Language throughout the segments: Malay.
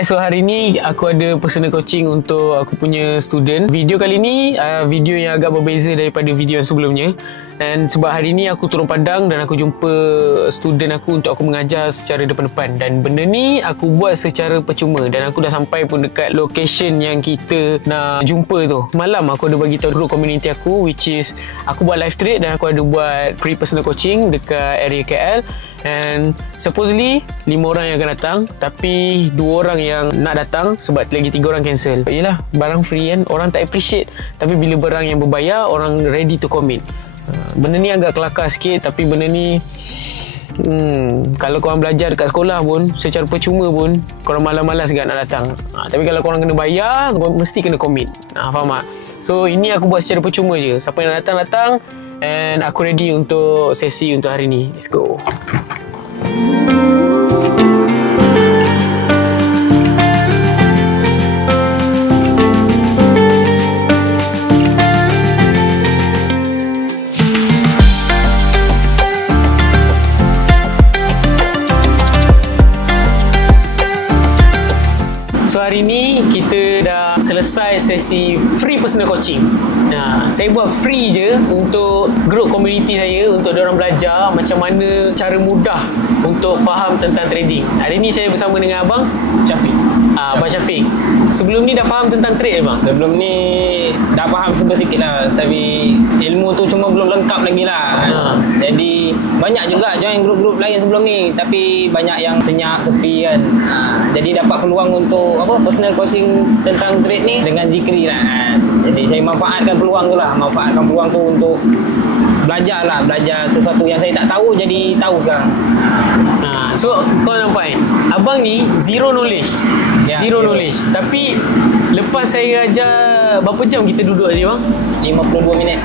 So hari ni aku ada personal coaching untuk aku punya student. Video kali ni video yang agak berbeza daripada video yang sebelumnya. Dan sebab hari ni aku turun padang dan aku jumpa student aku untuk aku mengajar secara depan-depan. Dan benda ni aku buat secara percuma dan aku dah sampai pun dekat location yang kita nak jumpa tu. Malam aku ada bagi tahu group community aku, which is aku buat live trade dan aku ada buat free personal coaching dekat area KL. And supposedly 5 orang yang akan datang, tapi 2 orang yang nak datang sebab lagi 3 orang cancel. Yelah, barang free kan, orang tak appreciate. Tapi bila barang yang berbayar, orang ready to commit. Benda ni agak kelakar sikit, tapi benda ni kalau korang belajar dekat sekolah pun secara percuma pun korang malas-malas juga nak datang. Tapi kalau korang kena bayar, korang mesti kena commit. Faham tak? So ini aku buat secara percuma je. Siapa yang nak datang, and aku ready untuk sesi untuk hari ni. Let's go. So hari ni kita dah selesai sesi free personal coaching. Saya buat free je untuk group community saya, untuk diorang belajar macam mana cara mudah untuk faham tentang trading. Hari ni saya bersama dengan Abang Syafiq. Abang Syafiq, sebelum ni dah faham tentang trade bang? Sebelum ni dah faham sikit lah, tapi ilmu tu cuma belum lengkap lagi lah. Jadi banyak juga join grup-grup lain sebelum ni, tapi banyak yang senyap, sepi kan. Jadi dapat peluang untuk personal coaching tentang trade ni dengan Zikri lah. Jadi saya manfaatkan peluang tu lah, untuk belajar sesuatu yang saya tak tahu jadi tahu sekarang. So kau nampak abang ni zero knowledge. Knowledge. Tapi lepas saya ajar, berapa jam kita duduk tadi bang? 52 minit.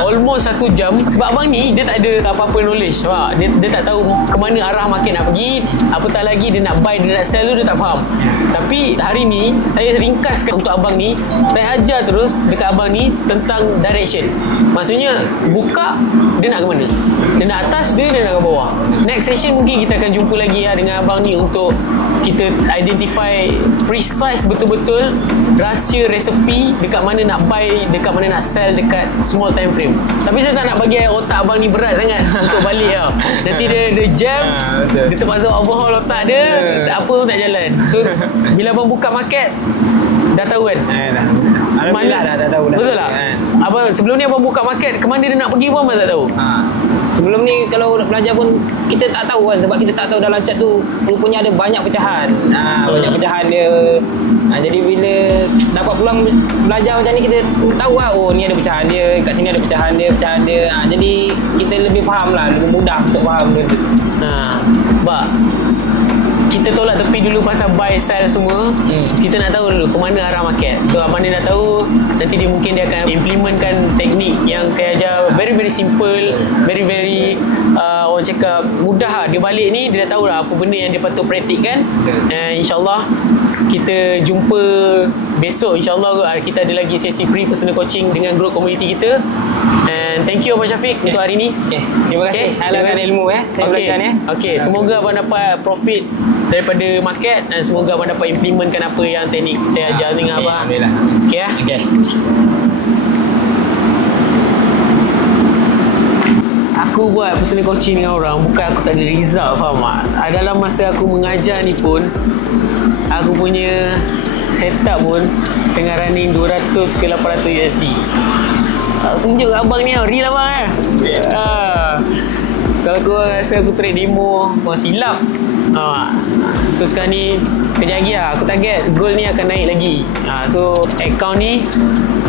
Almost 1 jam. Sebab abang ni dia tak ada apa-apa knowledge. Dia tak tahu ke mana arah market nak pergi. Apatah lagi dia nak buy, dia nak sell tu dia tak faham. Tapi hari ni saya ringkaskan untuk abang ni. Saya ajar terus dekat abang ni tentang direction. Maksudnya buka, dia nak ke mana? Dia nak atas, dia nak ke bawah. Next session mungkin kita akan jumpa lagi dengan abang ni untuk kita identify precise betul-betul rahsia resepi dekat mana nak buy, dekat mana nak sell dekat small time frame. Tapi saya tak nak bagi otak abang ni berat sangat untuk balik tau. Nanti dia jam, dia terpaksa overhaul otak dia, apa pun tak jalan. So bila abang buka market, dah tahu kan? Alhamdulillah dah tahu. Betul tak? Abang sebelum ni abang buka market, ke mana dia nak pergi pun abang tak tahu. Sebelum ni kalau nak belajar pun kita tak tahu kan, sebab kita tak tahu dalam chart tu rupanya ada banyak pecahan. Banyak pecahan dia. Jadi bila dapat peluang belajar macam ni, kita tahu lah, oh ni ada pecahan dia, kat sini ada pecahan dia. Jadi kita lebih faham lah, lebih mudah untuk faham benda tu. Sebab kita tolak tepi dulu pasal buy sell semua. Kita nak tahu dulu ke mana arah market. So abang ni dah tahu, nanti dia mungkin dia akan implementkan teknik yang saya ajar, very simple, very orang cakap mudah lah. Dia balik ni dia dah tahu lah apa benda yang dia patut praktikkan. InsyaAllah kita jumpa besok. InsyaAllah kita ada lagi sesi free personal coaching dengan group community kita. And thank you Abang Syafiq untuk hari ni. Terima kasih. Halangkan ilmu saya belajar ni. Semoga abang dapat profit daripada market dan semoga abang dapat implementkan apa yang teknik saya ajar dengan abang. Alhamdulillah. Okay. Aku buat personal coaching dengan orang bukan aku tak ada result, faham tak? Dalam masa aku mengajar ni pun, aku punya setup pun tengah running 200 ke 800 USD. Aku tunjuk kat abang ni, real abang kalau kau rasa aku trade demo, kau silap. So sekarang ni kejap lagi lah, aku target goal ni akan naik lagi. So account ni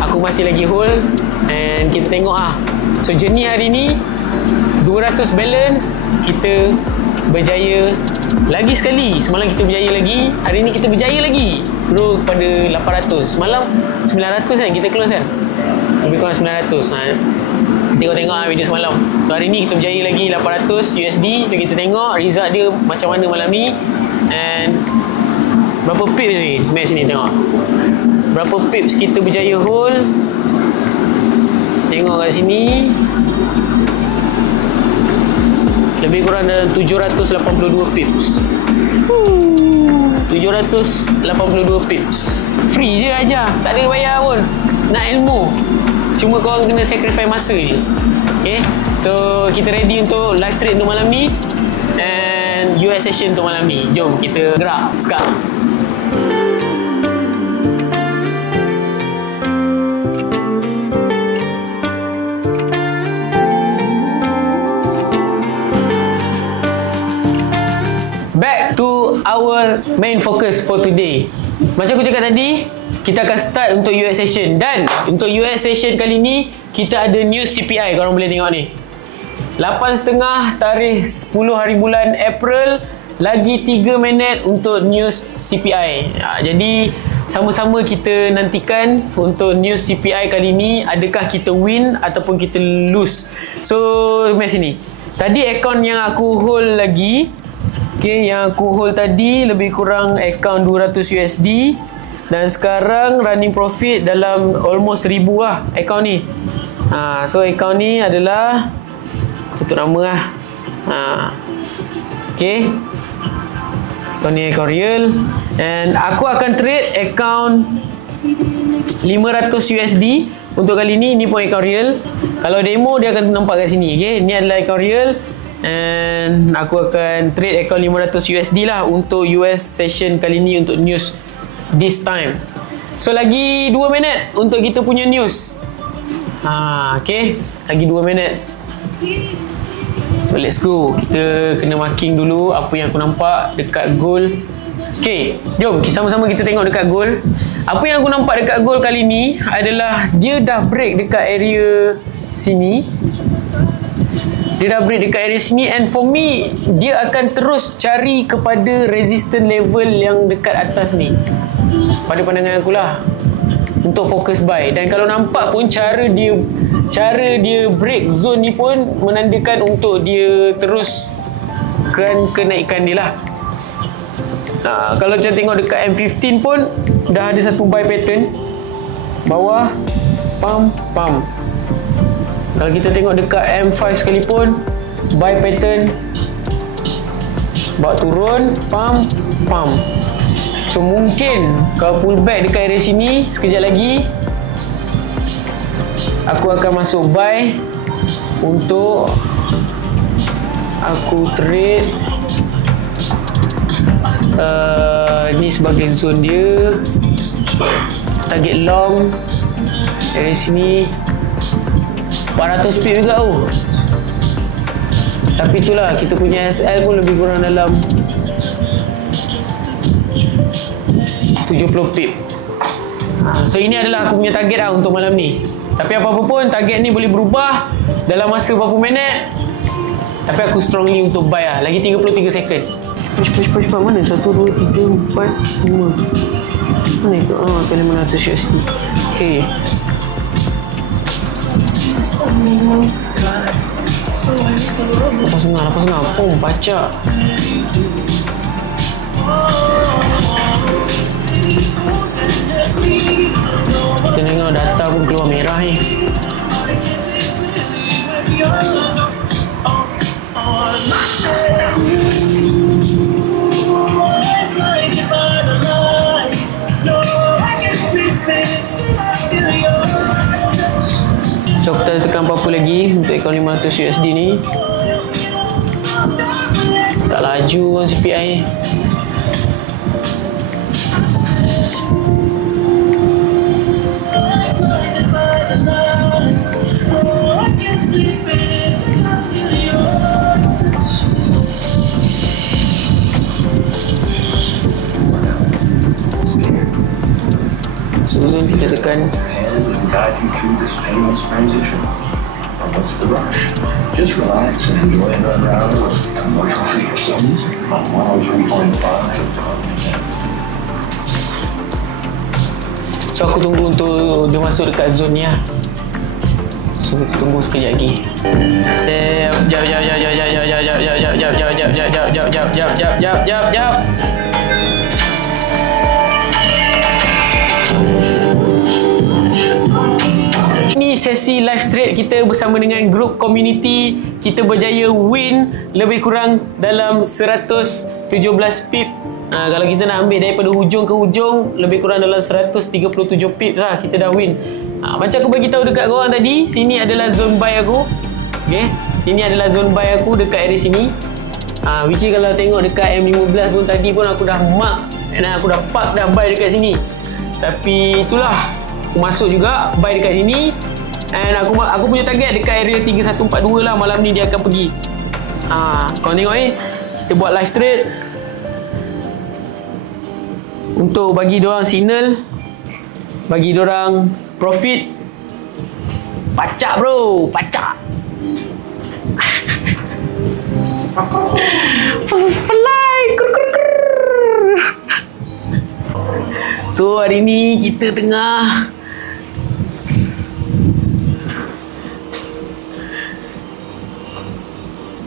aku masih lagi hold, and kita tengok so journey hari ni 200 balance, kita berjaya lagi sekali. Semalam kita berjaya lagi, hari ni kita berjaya lagi grow kepada 800. Semalam 900 kan kita close kan, lebih kurang 900. Tengok video semalam. So hari ni kita berjaya lagi 800 USD. So kita tengok result dia macam mana malam ni. And berapa pips ni match ni, tengok berapa pips kita berjaya hold. Tengok kat sini, lebih kurang dalam 782 pips. 782 pips. Free je ajar, tak ada bayar pun. Nak ilmu, cuma korang kena sacrifice masa je. Okay, so kita ready untuk live trade untuk malam ni and US session untuk malam ni. Jom kita gerak sekarang. Back to our main focus for today. Macam aku cakap tadi, kita akan start untuk US session. Dan untuk US session kali ni, kita ada news CPI. Korang boleh tengok ni, 8.30 tarikh 10 hari bulan April. Lagi 3 minit untuk news CPI. Jadi sama-sama kita nantikan untuk news CPI kali ni, adakah kita win ataupun kita lose. So mari sini. Tadi akaun yang aku hold lagi, okay, yang aku hold tadi lebih kurang akaun 200 USD dan sekarang running profit dalam almost 1000 lah akaun ni. So akaun ni adalah tutup nama lah. Okay, akaun ni akaun real and aku akan trade akaun 500 USD untuk kali ni. Ni pun akaun real. Kalau demo dia akan nampak kat sini. Okay, ni adalah akaun real. And aku akan trade account 500 USD lah untuk US session kali ni untuk news this time. So lagi 2 minit untuk kita punya news. Okay, lagi 2 minit. So let's go. Kita kena marking dulu apa yang aku nampak dekat goal. Okay, jom sama-sama kita tengok dekat goal. Apa yang aku nampak dekat goal kali ni adalah dia dah break dekat area sini. Dia dah break dekat area sini and for me dia akan terus cari kepada resistance level yang dekat atas ni. Pada pandangan aku lah, untuk fokus buy. Dan kalau nampak pun cara dia break zone ni pun menandakan untuk dia terus kenaikan dia lah. Kalau macam tengok dekat M15 pun dah ada satu buy pattern bawah pump. Kalau kita tengok dekat M5 sekalipun, buy pattern, bawa turun, pump. So mungkin kalau pullback dekat area sini, sekejap lagi aku akan masuk buy untuk aku trade ni sebagai zone dia. Target long area sini 400 pip juga tapi itulah kita punya SL pun lebih kurang dalam 70 pip. So ini adalah aku punya target lah untuk malam ni. Tapi apa-apa pun target ni boleh berubah dalam masa berapa minit. Tapi aku strongly untuk buy lah. Lagi 33 second. Push. Mana? 1, 2, 3, 4, 5. Mana itu? Ke 500 USD. Okay. Lepas tengah pun baca. Kita tengok data pun keluar merah ni. So kita tekan apa-apa lagi untuk akaun 500 USD ni. Tak laju kan CPI. So kita tekan. Guide you through this painless transition. What's the rush? Just relax and enjoy another hour of commercial-free songs on 103.5. So aku tunggu untuk dia masuk dekat zone ni lah. So kita tunggu sekejap lagi. Jap. Ini sesi live trade kita bersama dengan grup community. Kita berjaya win lebih kurang dalam 117 pip Kalau kita nak ambil daripada hujung ke hujung, lebih kurang dalam 137 pips lah, kita dah win. Macam aku bagi tahu dekat korang tadi, sini adalah zone buy aku. Okay, sini adalah zone buy aku dekat area sini. Which is kalau tengok dekat M15 pun tadi pun aku dah mark dan aku dah park dah buy dekat sini. Tapi itulah, aku masuk juga buy dekat sini. And aku punya target dekat area 3142 lah, malam ni dia akan pergi. Korang tengok ni, kita buat live trade untuk bagi diorang signal, bagi diorang profit. Pacak bro, pacak. Fly. So hari ni kita tengah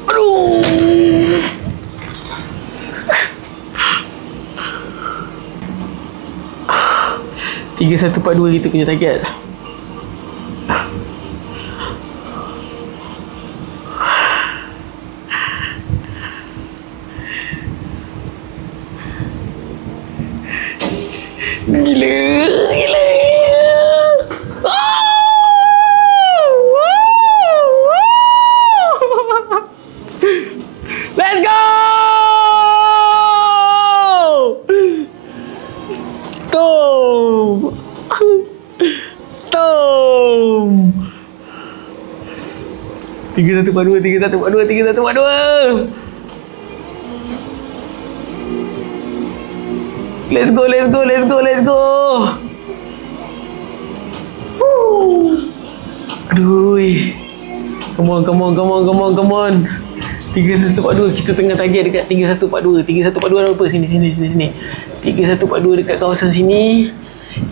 aduh 3142 kita punya target. Gila. Let's go. Tom. 3142. Let's go. Aduh. Come on. 3142, kita tengah target dekat 3142. 3142 apa? Sini. 3142 dekat kawasan sini.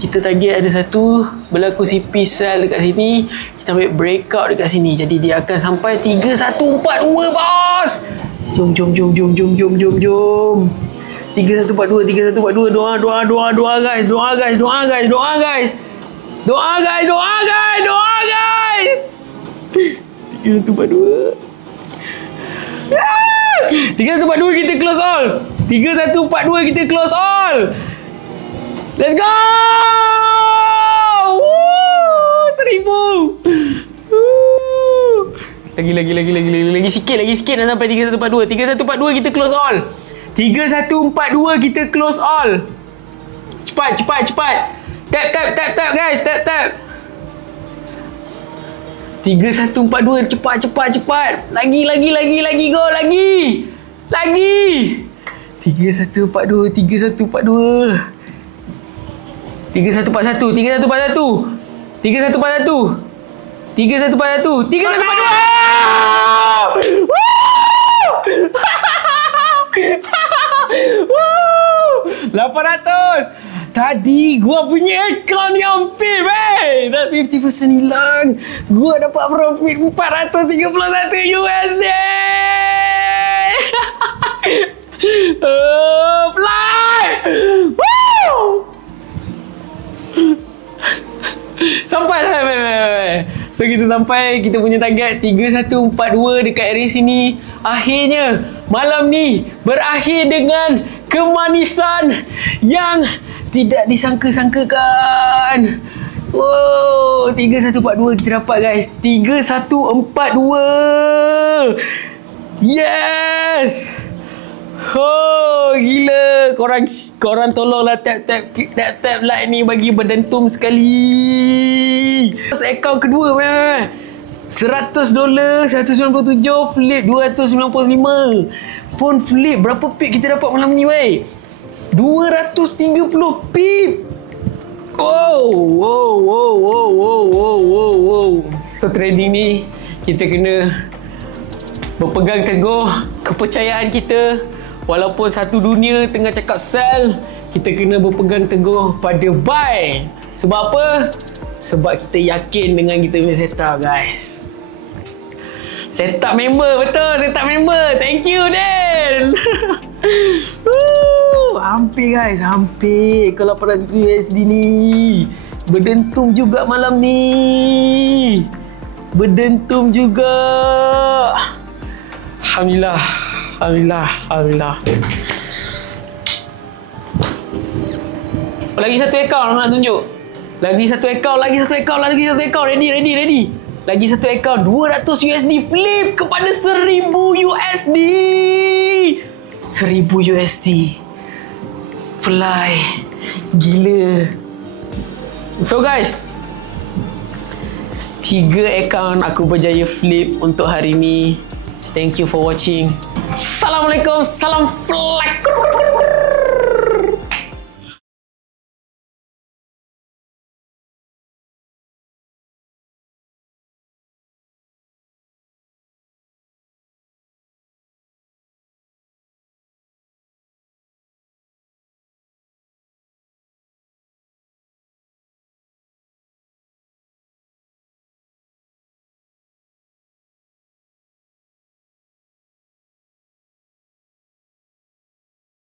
Kita target ada satu berlaku CP sell dekat sini. Kita ambil breakout dekat sini. Jadi dia akan sampai 3142 bos. Jom. 3142. Doa guys. Doa guys. 3142. 3142 kita close all. 3142 kita close all. Let's go. 1000. Lagi sikit nak sampai 3142. 3142 kita close all. 3142 kita close all. Cepat. Tap guys, tap. 3142 cepat. Lagi go lagi. 3142. 800. Tadi gua punya account yang pip dah 50% hilang. Gua dapat profit 431 USD. Fly. Sampai. So kita sampai kita punya target 3142 dekat area sini. Akhirnya malam ni berakhir dengan kemanisan yang tidak disangka-sangkakan. Wow, 3142 kita dapat guys. 3142. Yes. Oh, gila. Korang tolonglah tap like ni bagi berdentum sekali. Akaun kedua $100, 197 flip 295. Pun flip berapa pip kita dapat malam ni 230 pip. Wow. So trading ni kita kena berpegang teguh kepercayaan kita. Walaupun satu dunia tengah cakap sell, kita kena berpegang teguh pada buy. Sebab apa? Sebab kita yakin dengan kita punya setup guys. Setup member, betul, setup member. Thank you Dan. Hampir guys, hampir ke 800 USD ni. Berdentum juga malam ni. Berdentum juga. Alhamdulillah. Lagi satu akaun nak tunjuk. Lagi satu akaun. Ready. Lagi satu akaun 200 USD flip kepada 1000 USD. 1000 USD. Fly. Gila. So guys, 3 akaun aku berjaya flip untuk hari ni. Thank you for watching. Assalamualaikum. Salam fly.